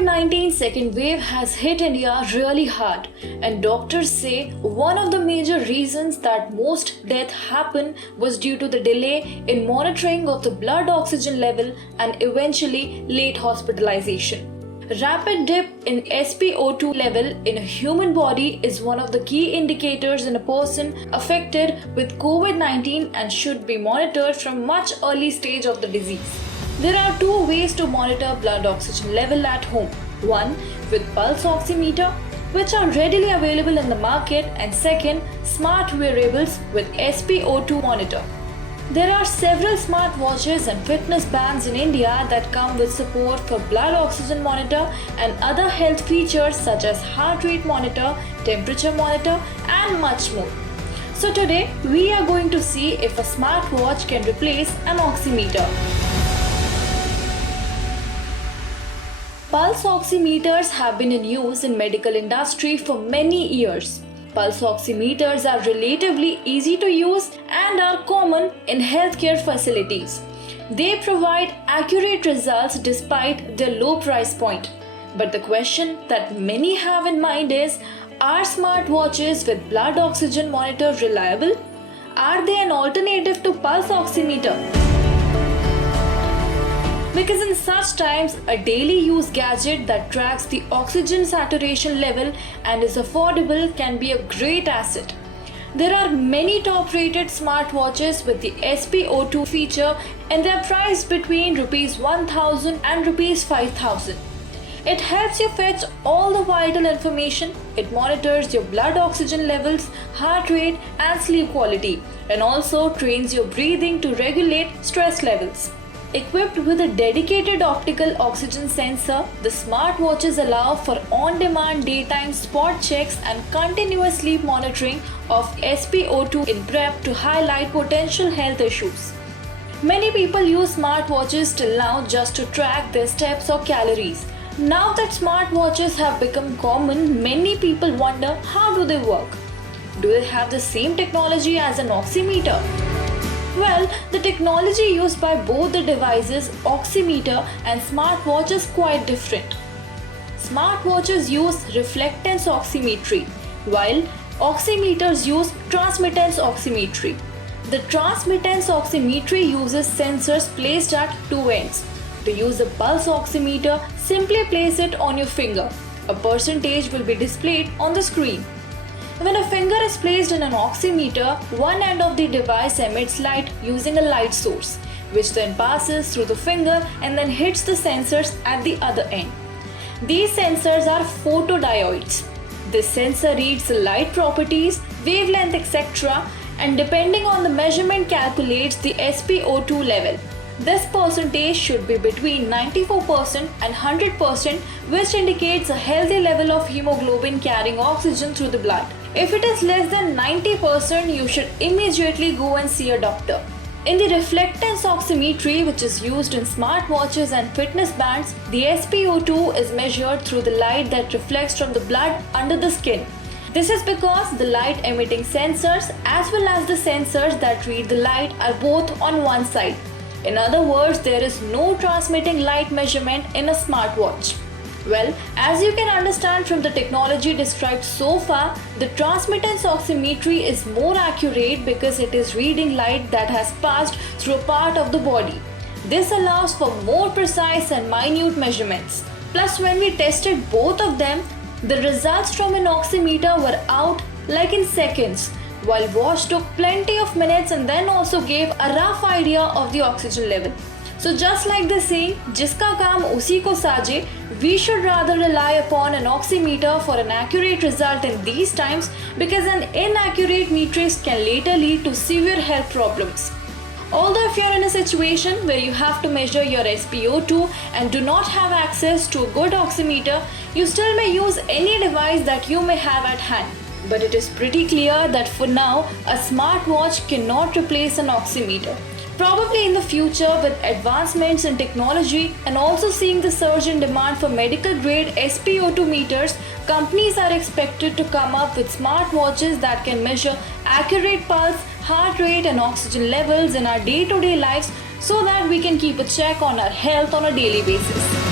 COVID-19 second wave has hit India really hard, and doctors say one of the major reasons that most death happened was due to the delay in monitoring of the blood oxygen level and eventually late hospitalization. Rapid dip in SpO2 level in a human body is one of the key indicators in a person affected with COVID-19 and should be monitored from much early stage of the disease. There are two ways to monitor blood oxygen level at home. One, with pulse oximeter, which are readily available in the market, and second, smart wearables with SpO2 monitor. There are several smart watches and fitness bands in India that come with support for blood oxygen monitor and other health features such as heart rate monitor, temperature monitor, and much more. So today, we are going to see if a smart watch can replace an oximeter. Pulse oximeters have been in use in medical industry for many years. Pulse oximeters are relatively easy to use and are common in healthcare facilities. They provide accurate results despite their low price point. But the question that many have in mind is, are smartwatches with blood oxygen monitor reliable? Are they an alternative to pulse oximeter? Because in such times, a daily use gadget that tracks the oxygen saturation level and is affordable can be a great asset. There are many top-rated smartwatches with the SpO2 feature and they are priced between Rs 1000 and Rs 5000. It helps you fetch all the vital information. It monitors your blood oxygen levels, heart rate and sleep quality, and also trains your breathing to regulate stress levels. Equipped with a dedicated optical oxygen sensor, the smartwatches allow for on-demand daytime spot checks and continuous sleep monitoring of SpO2 in prep to highlight potential health issues. Many people use smartwatches till now just to track their steps or calories. Now that smartwatches have become common, many people wonder, how do they work? Do they have the same technology as an oximeter? Well, the technology used by both the devices, oximeter and smartwatch, is quite different. Smartwatches use reflectance oximetry, while oximeters use transmittance oximetry. The transmittance oximetry uses sensors placed at two ends. To use a pulse oximeter, simply place it on your finger. A percentage will be displayed on the screen. When a finger is placed in an oximeter, one end of the device emits light using a light source, which then passes through the finger and then hits the sensors at the other end. These sensors are photodiodes. This sensor reads the light properties, wavelength, etc., and depending on the measurement calculates the SpO2 level. This percentage should be between 94% and 100%, which indicates a healthy level of hemoglobin carrying oxygen through the blood. If it is less than 90%, you should immediately go and see a doctor. In the reflectance oximetry, which is used in smartwatches and fitness bands, the SpO2 is measured through the light that reflects from the blood under the skin. This is because the light emitting sensors as well as the sensors that read the light are both on one side. In other words, there is no transmitting light measurement in a smartwatch. Well, as you can understand from the technology described so far, the transmittance oximetry is more accurate because it is reading light that has passed through a part of the body. This allows for more precise and minute measurements. Plus, when we tested both of them, the results from an oximeter were out like in seconds, while watch took plenty of minutes and then also gave a rough idea of the oxygen level. So just like the saying, जिसका काम उसी को साजे, we should rather rely upon an oximeter for an accurate result in these times because an inaccurate matrix can later lead to severe health problems. Although if you're in a situation where you have to measure your SpO2 and do not have access to a good oximeter, you still may use any device that you may have at hand. But it is pretty clear that for now, a smartwatch cannot replace an oximeter. Probably in the future, with advancements in technology and also seeing the surge in demand for medical grade SpO2 meters, companies are expected to come up with smartwatches that can measure accurate pulse, heart rate and oxygen levels in our day-to-day lives so that we can keep a check on our health on a daily basis.